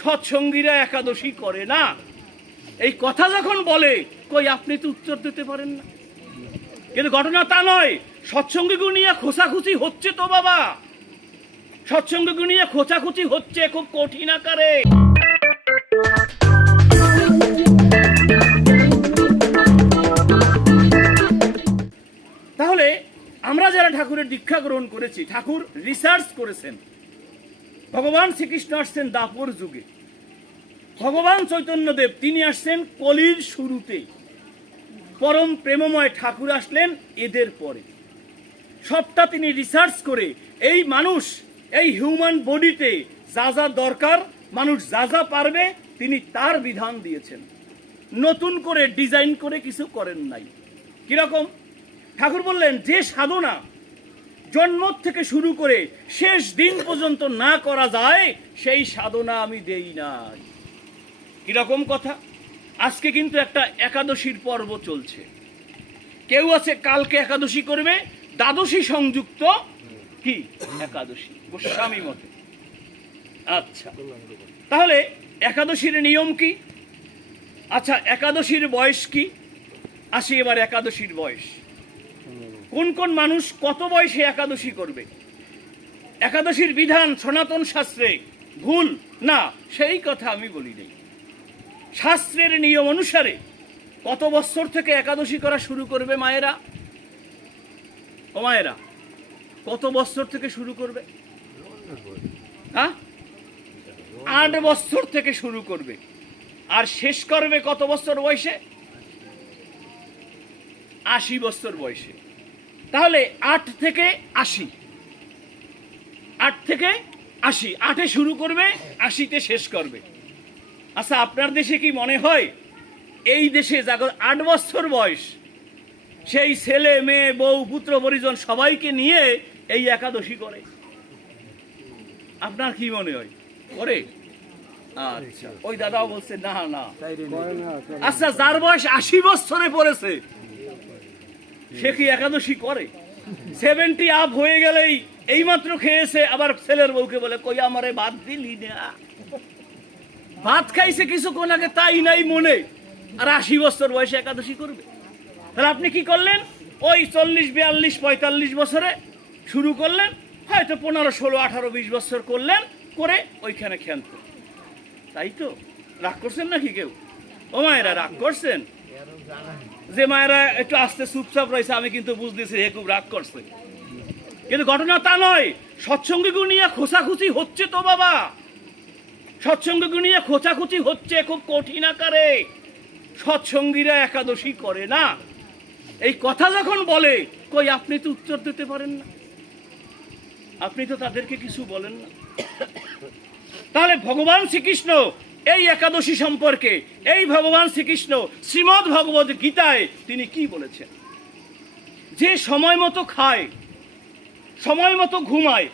সৎসঙ্গীরা একাদশী করে না। এই কথা যখন বলে, কই আপনি তো উত্তর দিতে পারেন না। কিন্তু ঘটনা তা নয়, সৎসঙ্গীকে নিয়ে খোঁচাখুচি হচ্ছে তো বাবা, সৎসঙ্গীকে নিয়ে খোঁচাখুচি হচ্ছে খুব কঠিন আকারে। তাহলে আমরা যারা ঠাকুরের দীক্ষা গ্রহণ করেছি, ঠাকুর রিসার্চ করেছেন। ভগবান শ্রীকৃষ্ণ আসছেন দাপর যুগে, ভগবান চৈতন্যদেব তিনি আসছেন কলির শুরুতে, পরম প্রেমময় ঠাকুর আসলেন এদের পরে। সবটা তিনি রিসার্চ করে এই মানুষ, এই হিউম্যান বডিতে যা যা দরকার, মানুষ যা যা পারবে, তিনি তার বিধান দিয়েছেন। নতুন করে ডিজাইন করে কিছু করেন নাই। কিরকম? ঠাকুর বললেন, যে সাধনা জন্ম থেকে শুরু করে শেষ দিন পর্যন্ত না করা যায়, সেই সাধনা আমি দেই নাই। কিরকম কথা? আজকে কিন্তু একটা একাদশীর পর্ব চলছে। কেউ আছে কালকে একাদশী করবে, দ্বাদশী সংযুক্ত কি একাদশী গোস্বামী মতে। আচ্ছা, তাহলে একাদশীর নিয়ম কি? আচ্ছা, একাদশীর বয়স কি? আসি এবার একাদশীর বয়স। কোন কোন মানুষ কত বয়সে একাদশী করবে? একাদশীর বিধান সনাতন শাস্ত্রে ভুল না, সেই কথা আমি বলি নাই। শাস্ত্রের নিয়ম অনুসারে কত বছর থেকে একাদশী করা শুরু করবে মায়েরা? ও মায়েরা, কত বছর থেকে শুরু করবে? হ্যাঁ, 8 বছর থেকে শুরু করবে। আর শেষ করবে কত বছর বয়সে? 80 বছর বয়সে। তাহলে 8 থেকে 80, 8 থেকে 80, 8-এ শুরু করবে, 80-তে শেষ করবে। আচ্ছা, আপনার দেশে কি মনে হয় এই দেশে যাদের 8 বছর বয়স, সেই ছেলে মেয়ে বউ পুত্র পরিজন সবাইকে নিয়ে এই একাদশী করে? আপনার কি মনে হয় করে? আচ্ছা, ওই দাদাও বলছে না না। আচ্ছা, যার বয়স 80 বছরে পড়েছে সে কি একাদশী করে? 70 আপ হয়ে গেলেই এইমাত্র খেয়েছে, আবার ছেলের বউকে বলে, কই আমারে ভাত দিলি না? ভাত খাইছে কিছুক্ষণ আগে, তাই নাই মনে, আর 80 বছর বয়সে একাদশী করবে? তাহলে আপনি কি করলেন? ওই 40, 42, 45 বছরে শুরু করলেন, হয়তো 15, 16, 18, 20 বছর করলেন, করে ওইখানে ক্ষান্ত। তাই তো? রাগ করছেন নাকি কেউ? ও মায়েরা, রাগ করছেন? যে মায়েরা একটু আস্তে চুপচাপ রয়েছে, আমি কিন্তু বুঝতেছি হে খুব রাগ করছে। কিন্তু ঘটনা তা নয়, সৎসঙ্গীকে নিয়ে খোঁচাখুচি হচ্ছে তো বাবা, সৎসঙ্গীকে নিয়ে খোঁচাখুচি হচ্ছে খুব কঠিন আকারে। সৎসঙ্গীরা একাদশী করে না। এই কথা যখন বলে, কই আপনি তো উত্তর দিতে পারেন না, আপনি তো তাদেরকে কিছু বলেন না। তাহলে ভগবান শ্রীকৃষ্ণ এই একাদশী সম্পর্কে, এই ভগবান শ্রীকৃষ্ণ শ্রীমদ্ ভগবত গীতায় তিনি কি বলেছেন? যে সময় মতো খায়, সময় মতো ঘুমায়,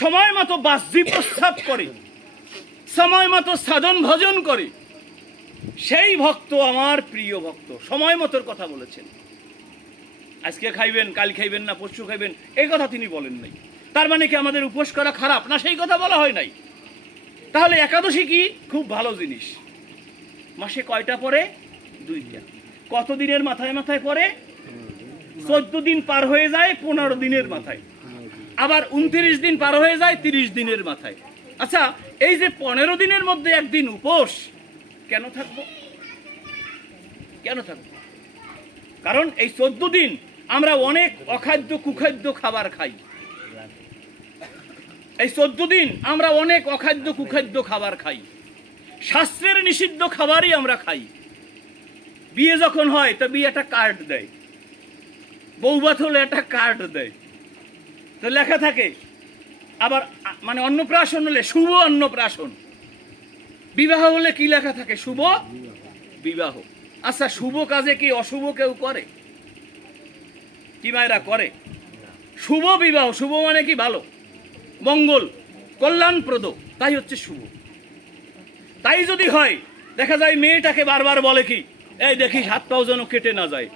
সময় মতো বাহ্যিক প্রস্রাব করে, সময় মতো সাধন ভজন করে, সেই ভক্ত আমার প্রিয় ভক্ত। সময় মতোর কথা বলেছেন। আজকে খাইবেন, কাল খাইবেন না, পরশু খাইবেন, এই কথা তিনি বলেন নাই। তার মানে কি আমাদের উপোস করা খারাপ না? সেই কথা বলা হয় নাই। তাহলে একাদশী কি খুব ভালো জিনিস। মাসে কয়টা পরে? 2টা। কত দিনের মাথায় মাথায় পরে? 14 দিন পার হয়ে যায় 15 দিনের মাথায়, আবার 29 দিন পার হয়ে যায় 30 দিনের মাথায়। আচ্ছা, এই যে 15 দিনের মধ্যে একদিন উপোস কেন থাকবো? কেন থাকবো? কারণ এই 14 দিন আমরা অনেক অখাদ্য কুখাদ্য খাবার খাই। এই 14 দিন আমরা অনেক অখাদ্য কুখাদ্য খাবার খাই, শাস্ত্রের নিষিদ্ধ খাবারই আমরা খাই। বিয়ে যখন হয় তো বিয়ে একটা কার্ড দেয়, বৌভাত হলে একটা কার্ড দেয়, তো লেখা থাকে। আবার মানে অন্নপ্রাশন হলে শুভ অন্নপ্রাশন, বিবাহ হলে কি লেখা থাকে? শুভ বিবাহ। আচ্ছা, শুভ কাজে কি অশুভ কেউ করে? কি মায়েরা করে? শুভ বিবাহ, শুভ মানে কি? ভালো, মঙ্গল, কল্যাণপ্রদ, তাই হচ্ছে শুভ। তাই যদি হয়, দেখা যায় মেয়েটাকে বারবার বলে কি, এই দেখিস হাত পাও যেন কেটে না যায়,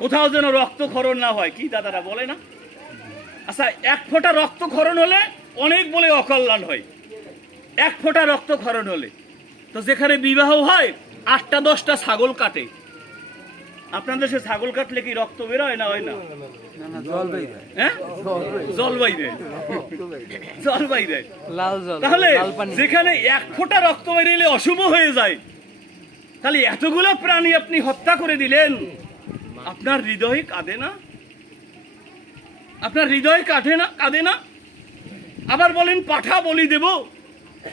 কোথাও যেন রক্তক্ষরণ না হয়। কি দাদারা বলে না? আচ্ছা, 1 ফোঁটা রক্তক্ষরণ হলে অনেক বলে অকল্যাণ হয়। 1 ফোঁটা রক্তক্ষরণ হলে, তো যেখানে বিবাহ হয় 8টা 10টা ছাগল কাটে। আপনাদের দেশে ছাগল কাটলে কি রক্ত বের হয় না হয় না? হ্যাঁ, জল বাইরে, জল বাইরে। তাহলে যেখানে 1 ফোঁটা রক্ত বেরিয়ে অশুভ হয়ে যায়, তাহলে এতগুলো প্রাণী আপনি হত্যা করে দিলেন, আপনার হৃদয় কাঁদে না? আপনার হৃদয় কাঁদে না? আবার বলেন পাঠা বলি দেব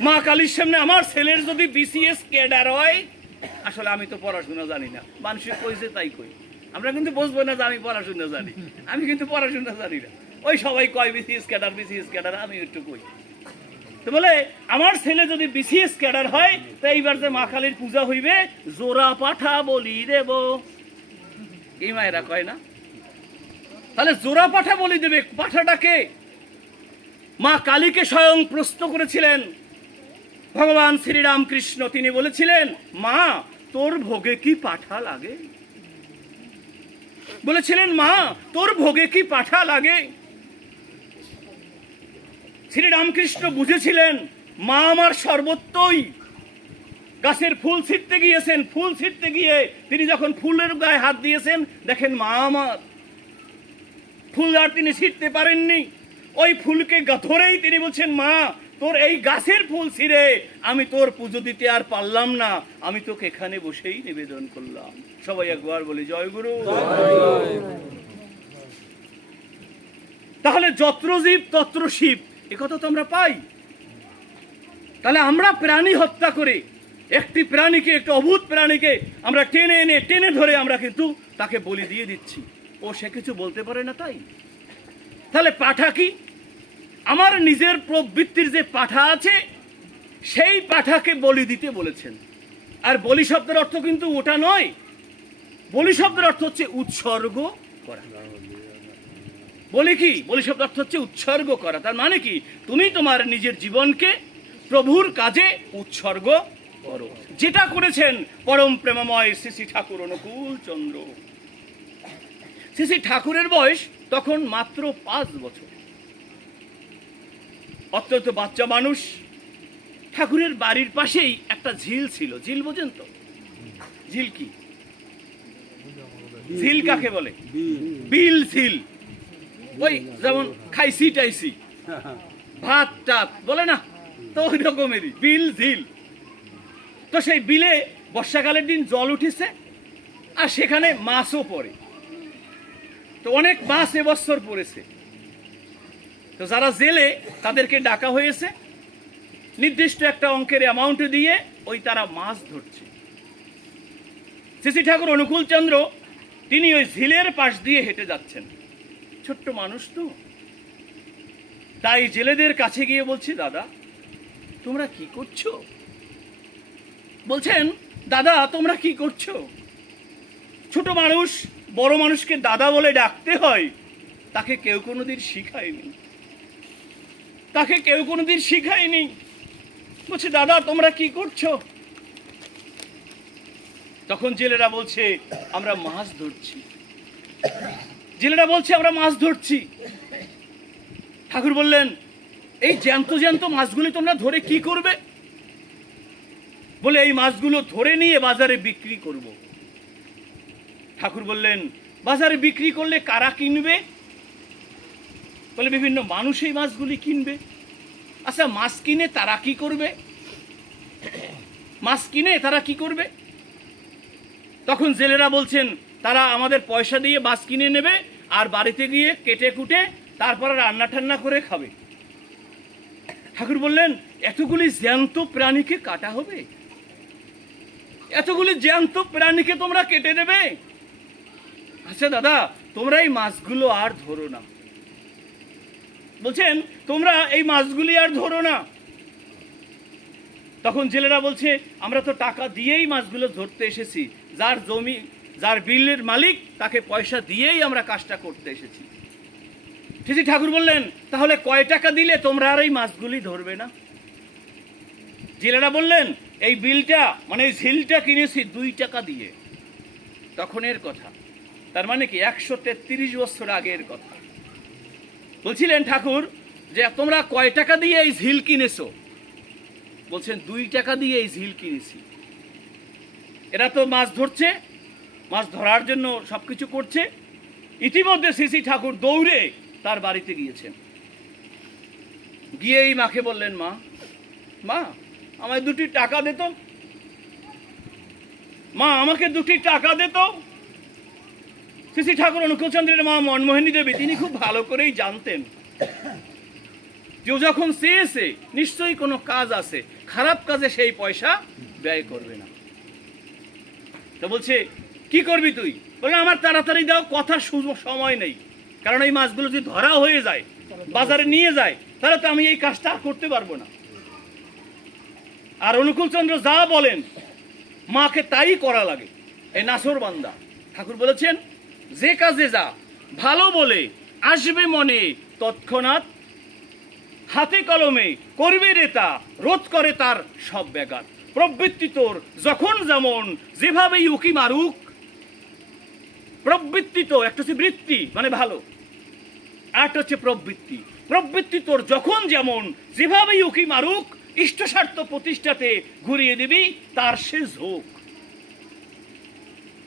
মা কালীর সামনে। আমার ছেলের যদি বিসিএস ক্যাডার হয়, আসলে আমি তো পড়াশোনা জানি না, মানুষের কইছে তাই কই, আমরা কিন্তু বুঝবো না যে আমি পড়াশোনা জানি, আমি কিন্তু পড়াশোনা জানি না। ওই সবাই কয় বিসিএস ক্যাডার, আমি একটু কই। তো বলে আমার ছেলে যদি বিসিএস ক্যাডার হয়, তো এইবার যে মা কালীর পূজা হইবে, জোড়া পাঠা বলি দেব, এই মায়েরা কয় না? তাহলে জোড়া পাঠা বলি দেবে। পাঠাটাকে মা কালীকে স্বয়ং প্রশ্ন করেছিলেন ভগবান শ্রীরামকৃষ্ণ। তিনি বলেছিলেন, মা তোর ভোগে কি পাঠা লাগে? বলেছিলেন, মা তোর ভোগে কি পাঠা লাগে? শ্রীরামকৃষ্ণ বুঝেছিলেন মা আমার সর্বত্রই। গাছের ফুল ছিঁড়তে গিয়েছেন, ফুল ছিঁড়তে গিয়ে তিনি যখন ফুলের গায়ে হাত দিয়েছেন, দেখেন মা আমার। ফুল আর তিনি ছিঁড়তে পারেননি, ওই ফুলকে ধরেই তিনি বলছেন, মা তোর এই গাছের ফুল ছিঁড়ে আমি তোর পুজো দিতে আর পারলাম না, আমি তোকে এখানে বসেই নিবেদন করলাম। সবাই একবার বলি জয় গুরু। তাহলে যত্র জীব তত্র শিব, একথা তো আমরা পাই। তাহলে আমরা প্রাণী হত্যা করে একটি প্রাণীকে, একটি অভূত প্রাণীকে আমরা টেনে ধরে আমরা কিন্তু তাকে বলি দিয়ে দিচ্ছি, ও সে কিছু বলতে পারে না। তাই তাহলে পাঠা কি? আমার নিজের প্রবৃত্তির যে পাঠা আছে, সেই পাঠাকে বলি দিতে বলেছেন। আর বলি শব্দের অর্থ কিন্তু ওটা নয়, বলি শব্দের অর্থ হচ্ছে উৎসর্গ করা। বলি কি? বলি শব্দের অর্থ হচ্ছে উৎসর্গ করা। তার মানে কি? তুমি তোমার নিজের জীবনকে প্রভুর কাজে উৎসর্গ করো, যেটা করেছেন পরম প্রেমময় শ্রী শ্রী ঠাকুর অনুকূল চন্দ্র। শ্রী শ্রী ঠাকুরের বয়স তখন মাত্র 5 বছর, অত্যন্ত বাচ্চা মানুষ। ঠাকুরের বাড়ির পাশেই একটা ঝিল ছিল। ঝিল বোঝেন তো? ঝিল কি? ঝিল কাকে বলে? বিল ঝিল। ওই যেমন খাইছি টাইছি, ভাত টাত বলে না, তো ওই রকমেরই বিল ঝিল। তো সেই বিলে বর্ষাকালের দিন জল উঠেছে, আর সেখানে মাছও পড়ে। তো অনেক মাছ এবছর পড়েছে। তো যারা জেলে তাদেরকে ডাকা হয়েছে, নির্দিষ্ট একটা অঙ্কের অ্যামাউন্ট দিয়ে ওই তারা মাছ ধরছে। শ্রী শ্রী ঠাকুর অনুকূল চন্দ্র তিনি ওই ঝিলের পাশ দিয়ে হেঁটে যাচ্ছেন। ছোট্ট মানুষ তো, তাই জেলেদের কাছে গিয়ে বলছি, দাদা তোমরা কি করছো? বলছেন, দাদা তোমরা কি করছো? ছোট মানুষ বড় মানুষকে দাদা বলে ডাকতে হয়, তাকে কেউ কোনোদিন শিখায়নি, তাকে কেউ কোনোদিন শিখায়নি। বলছে, দাদা তোমরা কি করছো? তখন জেলেরা বলছে, আমরা মাছ ধরছি। জেলেরা বলছে, আমরা মাছ ধরছি। ঠাকুর বললেন, এই জ্যান্ত জ্যান্ত মাছগুলি তোমরা ধরে কি করবে? বলে, এই মাছগুলো ধরে নিয়ে বাজারে বিক্রি করব। ঠাকুর বললেন, বাজারে বিক্রি করলে কারা কিনবে? বলে, বিভিন্ন মানুষ এই মাছগুলি কিনবে। আচ্ছা, মাছ কিনে তারা কি করবে? মাছ কিনে তারা কি করবে? তখন জেলেরা বলছেন, তারা আমাদের পয়সা দিয়ে মাছ কিনে নেবে, আর বাড়িতে গিয়ে কেটে কুটে তারপর রান্না টান্না করে খাবে। ঠাকুর বললেন, এতগুলি জ্যান্ত প্রাণীকে কাটা হবে? এতগুলি জ্যান্ত প্রাণীকে তোমরা কেটে দেবে? আচ্ছা দাদা, তোমরা এই মাছগুলো আর ধরো না। বলছেন, তোমরা এই মাছগুলি আর ধরো না। তখন জেলেরা বলছে, আমরা তো টাকা দিয়েই মাছগুলো ধরতে এসেছি, যার জমি, যার বিলের মালিক, তাকে পয়সা দিয়েই আমরা কাজটা করতে এসেছি। শ্রী ঠাকুর বললেন, তাহলে কয় টাকা দিলে তোমরা আর এই মাছগুলি ধরবে না? জেলেরা বললেন, এই বিলটা মানে এই ঝিলটা কিনেছি 2 টাকা দিয়ে। তখনের কথা, তার মানে কি 133 বছর আগের কথা। বলছিলেন ঠাকুর যে তোমরা কয় টাকা দিয়ে এই ঝিল কিনেছো? বলছেন 2 টাকা দিয়ে এই ঝিল কিনেছি। এরা তো মাছ ধরছে, মাছ ধরার জন্য সবকিছু করছে। ইতিমধ্যে সিসি ঠাকুর দৌড়ে তার বাড়িতে গিয়েছেন। গিয়ে এই মাকে বললেন, মা মা আমায় 2টি টাকা দিত, মা আমাকে 2টি টাকা দিত। সিসি ঠাকুর অনুকূলচন্দ্রের মা মনমোহিনী দেবী তিনি খুব ভালো করেই জানতেন যে ও যখন চেয়েছে নিশ্চয়ই কোনো কাজ আছে, খারাপ কাজে সেই পয়সা ব্যয় করবে না। তো বলছে, কি করবি তুই? বলে, আমার তাড়াতাড়ি দাও, কথা সময় নেই, কারণ এই মাছগুলো যদি ধরা হয়ে যায়, বাজারে নিয়ে যায়, তাহলে তো আমি এই কাজটা আর করতে পারবো না। আর অনুকূলচন্দ্র যা বলেন মাকে তাই করা লাগে। এই নাসর বান্দা ঠাকুর বলেছেন, যে কাজে যা ভালো বলে আসবে মনে তৎক্ষণাৎ, হাতে কলমে করবে রে তা, রোধ করে তার সব ব্যাঘাত। প্রবৃত্তি তোর যখন যেমন যেভাবেই উকি মারুক, প্রবৃত্তি তো একটা হচ্ছে বৃত্তি মানে ভালো, আরেকটা হচ্ছে প্রবৃত্তি। প্রবৃত্তি তোর যখন যেমন যেভাবেই উকি মারুক, ইষ্ট স্বার্থ প্রতিষ্ঠাতে ঘুরিয়ে দিবি তার সে ঝোঁক।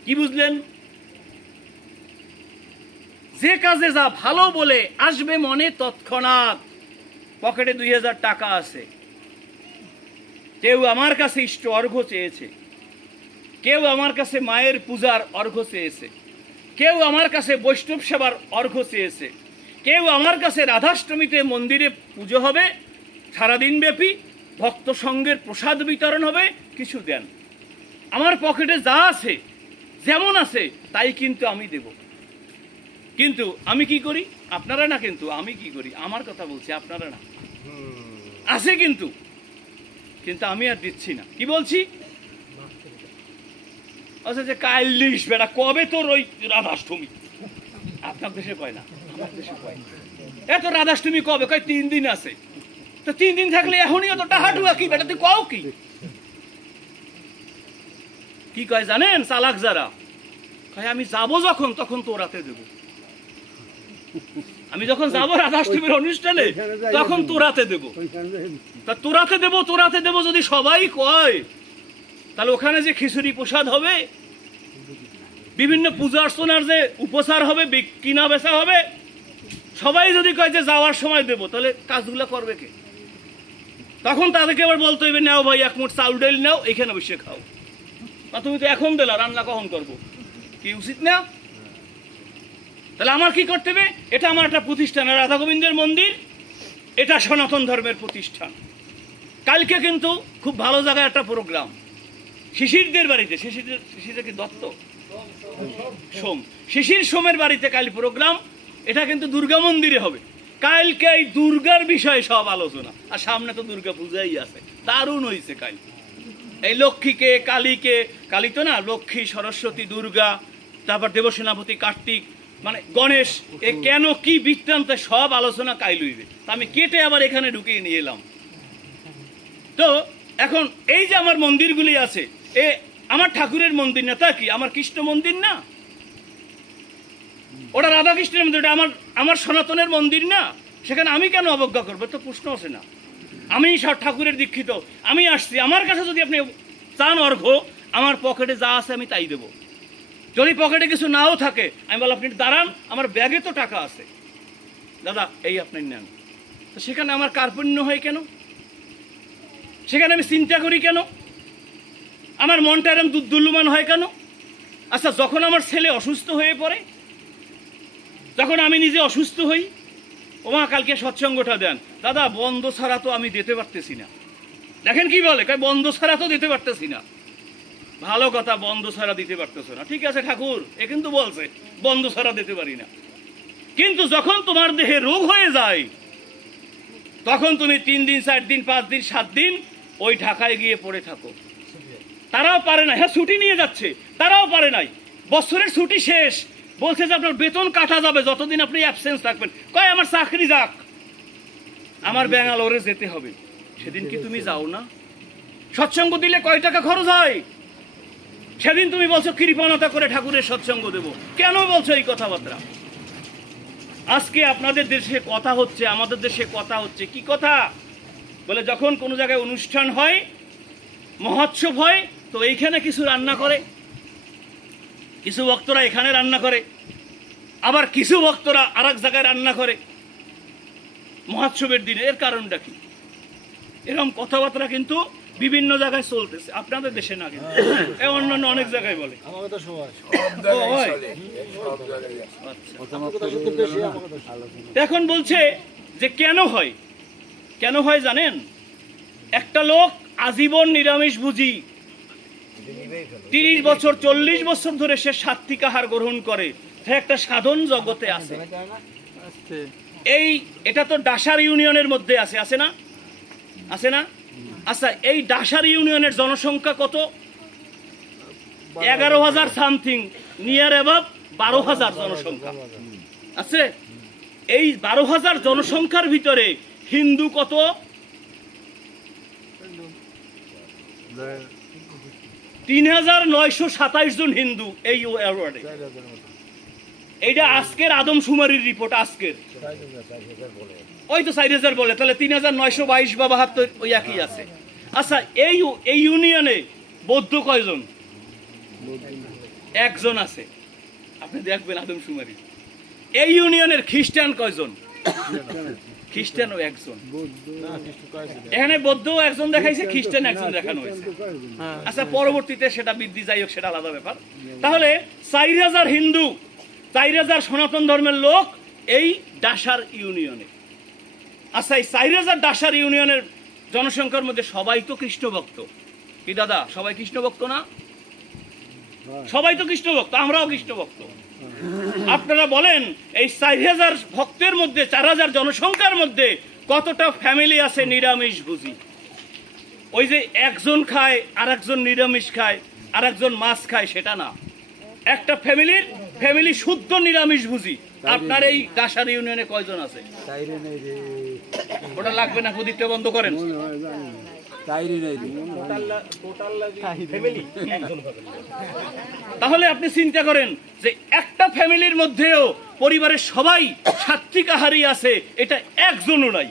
কি বুঝলেন? যে কাজে যা ভালো বলে আসবে মনে তৎক্ষণাৎ। পকেটে 2000 টাকা আছে, কেউ আমার কাছে ইষ্ট অর্ঘ্য চেয়েছে, কেউ আমার কাছে মায়ের পূজার অর্ঘ্য চেয়েছে, কেউ আমার কাছে বৈষ্ণব সেবার অর্ঘ্য চেয়েছে, কেউ আমার কাছে রাধাষ্টমীতে মন্দিরে পুজো হবে, সারাদিন ব্যাপী ভক্ত সঙ্গের প্রসাদ বিতরণ হবে, কিছু দেন। আমার পকেটে যা আছে, যেমন আছে তাই কিন্তু আমি দেব। কিন্তু আমি কি করি? আপনারা না, কিন্তু আমি কি করি? আমার কথা বলছি, আপনারা না। আছে কিন্তু কিন্তু আমি আর দিচ্ছি না। কি বলছি? আচ্ছা, যে কাইলিশ বেটা, কবে তোর ওই রাধাষ্টমী? আপনার দেশে কয় না, আমার দেশে কয় না। এত রাধাষ্টমী কবে? কয় 3 দিন আছে। তো 3 দিন থাকলে এখনই অত টাহাটুয়া কি বেটা, তুই কও কি? কি কয় জানেন চালাক যারা? কয় আমি যাবো যখন, তখন তোরাতে দেব। আমি যখন যাবো রাধাষ্টমীর অনুষ্ঠানে, তখন তোরাতে দেব। তা তোরাতে দেব, তোরাতে দেব যদি সবাই কয়, তাহলে ওখানে যে খিচুড়ি প্রসাদ হবে, বিভিন্ন পূজা অর্চনার যে উপচার হবে, কিনা বেচা হবে, সবাই যদি কয় যে যাওয়ার সময় দেব, তাহলে কাজগুলো করবে কে? তখন তাদেরকে আবার বলতে হইবে, নাও ভাই 1 মুঠ চাউল ডাল নাও, এখানে বসে খাও। তুমি তো এখন দিলা, রান্না কখন করবো? কি উচিত না? তাহলে আমার কি করতে হবে? এটা আমার একটা প্রতিষ্ঠান, রাধা গোবিন্দের মন্দির, এটা সনাতন ধর্মের প্রতিষ্ঠান। কালকে কিন্তু খুব ভালো জায়গায় একটা প্রোগ্রাম, শিশিরদের বাড়িতে। শিশিরটা কি দত্ত? সোম। শিশির সোমের বাড়িতে কাল প্রোগ্রাম। এটা কিন্তু দুর্গা মন্দিরে হবে। কালকে এই দুর্গার বিষয়ে সব আলোচনা, আর সামনে তো দুর্গা পূজাই আছে। দারুণ হয়েছে কাল। এই লক্ষ্মীকে, কালীকে, কালী তো না, লক্ষ্মী, সরস্বতী, দুর্গা, তারপর দেবসেনাপতি, কার্তিক, মানে গণেশ, এ কেন কি বৃত্তান্তে সব আলোচনা কাইল হইবে। আমি কেটে আবার এখানে ঢুকিয়ে নিয়ে এলাম। তো এখন এই যে আমার মন্দিরগুলি আছে, এ আমার ঠাকুরের মন্দির না, তা কি আমার কৃষ্ণ মন্দির না? ওটা রাধা কৃষ্ণের মন্দির, ওটা আমার সনাতনের মন্দির না? সেখানে আমি কেন অবজ্ঞা করবো? তো প্রশ্ন আসে না। আমি সব ঠাকুরের দীক্ষিত, আমি আসছি, আমার কাছে যদি আপনি চান অর্ঘ্য, আমার পকেটে যা আছে আমি তাই দেবো। যদি পকেটে কিছু নাও থাকে, আমি বললাম আপনি দাঁড়ান, আমার ব্যাগে তো টাকা আছে, দাদা এই আপনি নেন। তো সেখানে আমার কার্পণ্য হয় কেন? সেখানে আমি চিন্তা করি কেন? আমার মনটা এরকম দুর্দুল্যমান হয় কেন? আচ্ছা, যখন আমার ছেলে অসুস্থ হয়ে পড়ে, যখন আমি নিজে অসুস্থ হই, ওমা কালকে সৎসঙ্গটা দেন, দাদা বন্ধ ছাড়া তো আমি দিতে পারতেছি না। দেখেন কি বলে, বন্ধ ছাড়া তো দিতে পারতেছি না। ভালো কথা, বন্ধ ছাড়া দিতে পারতেছ না, ঠিক আছে ঠাকুর, এ কিন্তু বলছে বন্ধ ছাড়া দিতে পারি না। কিন্তু যখন তোমার দেহে রোগ হয়ে যায়, তখন তুমি 3 দিন, 4 দিন, 5 দিন, 7 দিন ওই ঢাকায় গিয়ে পড়ে থাকো। তারাও পারে না, হ্যাঁ ছুটি নিয়ে যাচ্ছে, তারাও পারে নাই। বছরের ছুটি শেষ, বলছে যে আপনার বেতন কাটা যাবে যতদিন আপনি অ্যাবসেন্স থাকবেন। কয় আমার চাকরি যাক, আমার ব্যাঙ্গালোরে যেতে হবে। সেদিন কি তুমি যাও না? সৎসঙ্গ দিলে কয় টাকা খরচ হয়? সেদিন তুমি বলছো কৃপণতা করে ঠাকুরের সৎসঙ্গ দেব। কেন বলছো এই কথাবার্তা? আজকে আপনাদের দেশে কথা হচ্ছে, আমাদের দেশে কথা হচ্ছে, কি কথা? বলে যখন কোনো জায়গায় অনুষ্ঠান হয়, মহোৎসব হয়, তো এইখানে কিছু রান্না করে, কিছু ভক্তরা এখানে রান্না করে, আবার কিছু ভক্তরা আর এক জায়গায় রান্না করে মহোৎসবের দিনে। এর কারণটা কি? এরকম কথাবার্তা কিন্তু বিভিন্ন জায়গায় চলতেছে, আপনাদের দেশে না, কিন্তু অন্যান্য অনেক জায়গায় বলে। এখন বলছে যে কেন হয়, কেন হয় জানেন? একটা লোক আজীবন নিরামিষ ভুজি, 30 বছর 40 বছর ধরে সে সাত্বিক আহার গ্রহণ করে, সে একটা সাধন জগতে আছে। এটা তো ডাসার ইউনিয়নের মধ্যে আছে, আছে না? আছে না? আচ্ছা, এই ডাসার ইউনিয়নের জনসংখ্যা কত? 11,000 সামথিং, নিয়ার অ্যাবাভ 12,000 জনসংখ্যা আছে। এই 12,000 জনসংখ্যার ভিতরে হিন্দু কত? 3,927 জন হিন্দু এই ওয়ার্ডে। এইটা আজকের আদমশুমারির রিপোর্ট, আজকের। ওই তো 4,000 বলে, তাহলে 3,922 বা 72 ওই একই আছে। আচ্ছা, এই ইউনিয়নে বৌদ্ধ কয়জন? একজন আছে, আপনি দেখবেন আদমশুমারি। এই ইউনিয়নের খ্রিস্টান কয়জন? খ্রিস্টানও একজন। এখানে বৌদ্ধ একজন দেখাইছে, খ্রিস্টান একজন দেখানো হয়েছে। আচ্ছা, পরবর্তীতে সেটা বৃদ্ধি, যাই হোক, সেটা আলাদা ব্যাপার। তাহলে 4,000 হিন্দু, 4,000 সনাতন ধর্মের লোক এই ডাসার ইউনিয়নে। আচ্ছা, এই 4,000 ডাসার ইউনিয়নের জনসংখ্যার মধ্যে সবাই তো কৃষ্ণ ভক্ত। কি দাদা, সবাই কৃষ্ণ ভক্ত না? সবাই তো কৃষ্ণ ভক্ত, আমরাও কৃষ্ণ ভক্ত। আপনারা বলেন, এই 4,000 ভক্তের মধ্যে, 4,000 জনসংখ্যার মধ্যে কতটা ফ্যামিলি আছে নিরামিষ ভুজি? ওই যে একজন খায়, আর একজন নিরামিষ খায়, আর একজন মাছ খায়, সেটা না। একটা ফ্যামিলি শুদ্ধ নিরামিষ ভুজি। আপনার এই ডাসার ইউনিয়নে কয়জন আছে? ওটা লাগবে না, প্রদীপটা বন্ধ করেন। তাহলে আপনি চিন্তা করেন যে একটা ফ্যামিলির মধ্যেও পরিবারের সবাই সাত্বিক আহারী আছে, এটা একজনও নাই।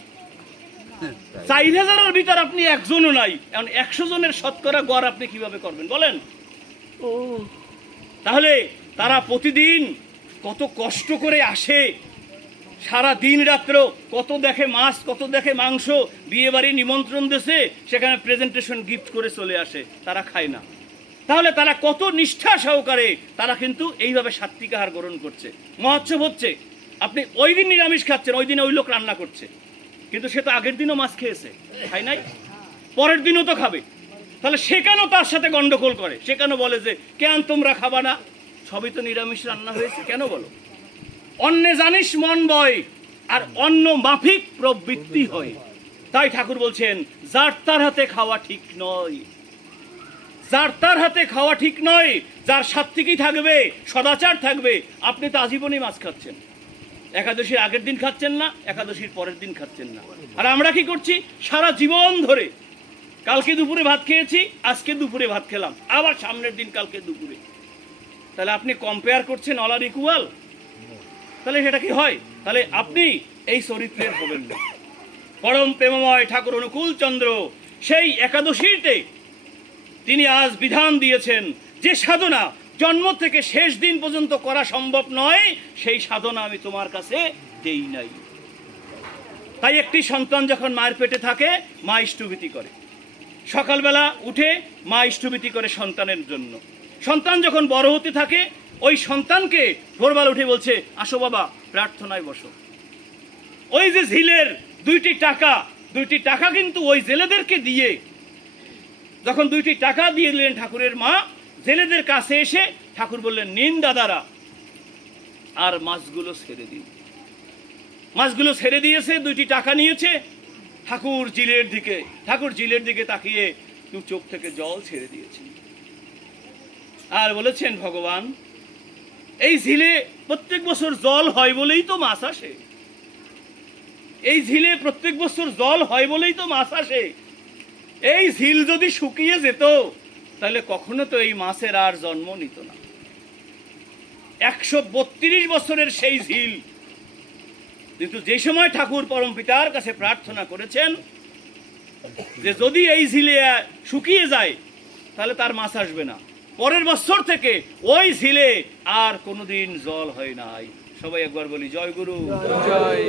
4,000-এর ভিতর আপনি একজনও নাই। এখন 100 জনের শতকরা গড় আপনি কিভাবে করবেন বলেন? তাহলে তারা প্রতিদিন কত কষ্ট করে আসে, সারা দিন রাত্র কত দেখে মাছ, কত দেখে মাংস, বিয়ে বাড়ি নিমন্ত্রণ দিয়েছে, সেখানে প্রেজেন্টেশন গিফট করে চলে আসে, তারা খায় না। তাহলে তারা কত নিষ্ঠা সহকারে তারা কিন্তু এইভাবে সাত্বিক আহার গ্রহণ করছে। মহোৎসব হচ্ছে, আপনি ওই দিন নিরামিষ খাচ্ছেন, ওই দিনে ওই লোক রান্না করছে, কিন্তু সে তো আগের দিনও মাছ খেয়েছে, খায় নাই, পরের দিনও তো খাবে। তাহলে সে কেন তার সাথে গন্ডগোল করে? সে কেন বলে যে কেন তোমরা খাবা না, সবই তো নিরামিষ রান্না হয়েছে, কেন বলো? অন্নে জানিস মন বয়, আর অন্ন মাফিক প্রবৃত্তি হয়। তাই ঠাকুর বলছেন, যার তার হাতে খাওয়া ঠিক নয়, যার তার হাতে খাওয়া ঠিক নয়। যার সাত্বিকই থাকবে, সদাচার থাকবে। আপনি তো আজীবনই মাছ খাচ্ছেন, একাদশীর আগের দিন খাচ্ছেন না, একাদশীর পরের দিন খাচ্ছেন না। আর আমরা কি করছি? সারা জীবন ধরে, কালকে দুপুরে ভাত খেয়েছি, আজকে দুপুরে ভাত খেলাম, আবার সামনের দিন কালকে দুপুরে। তাহলে আপনি কম্পেয়ার করছেন অল আর ইকুয়াল? তাহলে সেটা কি হয়? তাহলে আপনি এই চরিত্রের হবেন না। পরম প্রেমময় ঠাকুর অনুকূল চন্দ্র সেই একাদশীতে তিনি আজ বিধান দিয়েছেন, যে সাধনা জন্ম থেকে শেষ দিন পর্যন্ত করা সম্ভব নয়, সেই সাধনা আমি তোমার কাছে দেই নাই। তাই একটি সন্তান যখন মায়ের পেটে থাকে, মা ইষ্টভীতি করে। সকালবেলা উঠে মা ইষ্টভীতি করে সন্তানের জন্য। সন্তান যখন বড় হতে থাকে, ওই সন্তানকে ভোরবেলা উঠে বলছে, আসো বাবা, প্রার্থনায় বসো। ওই যে ঝিলের 2টি টাকা কিন্তু ওই জেলেদেরকে দিয়ে, যখন 2টি টাকা দিয়ে দিলেন ঠাকুরের মা, জেলেদের কাছে এসে ঠাকুর বললেন, নিন দাদারা, আর মাছগুলো ছেড়ে দিন। মাছগুলো ছেড়ে দিয়েছে, 2টি টাকা নিয়েছে। ঠাকুর জিলের দিকে তাকিয়ে চোখ থেকে জল ছেড়ে দিয়েছে, আর বলেছেন, ভগবান, এই ঝিলে প্রত্যেক বছর জল হয় বলেই তো মাছ আসে, এই ঝিলে প্রত্যেক বছর জল হয় বলেই তো মাছ আসে। এই ঝিল যদি শুকিয়ে যেত, তাহলে কখনো তো এই মাছের আর জন্ম নিত না। 132 বছরের সেই ঝিল, কিন্তু যে সময় ঠাকুর পরম পিতার কাছে প্রার্থনা করেছেন, যে যদি এই ঝিলে শুকিয়ে যায় তাহলে তার মাছ আসবে না। পরের বছর থেকে ওই ঝিলে আর কোনোদিন জল হয় নাই। সবাই একবার বলি জয় গুরু। জয়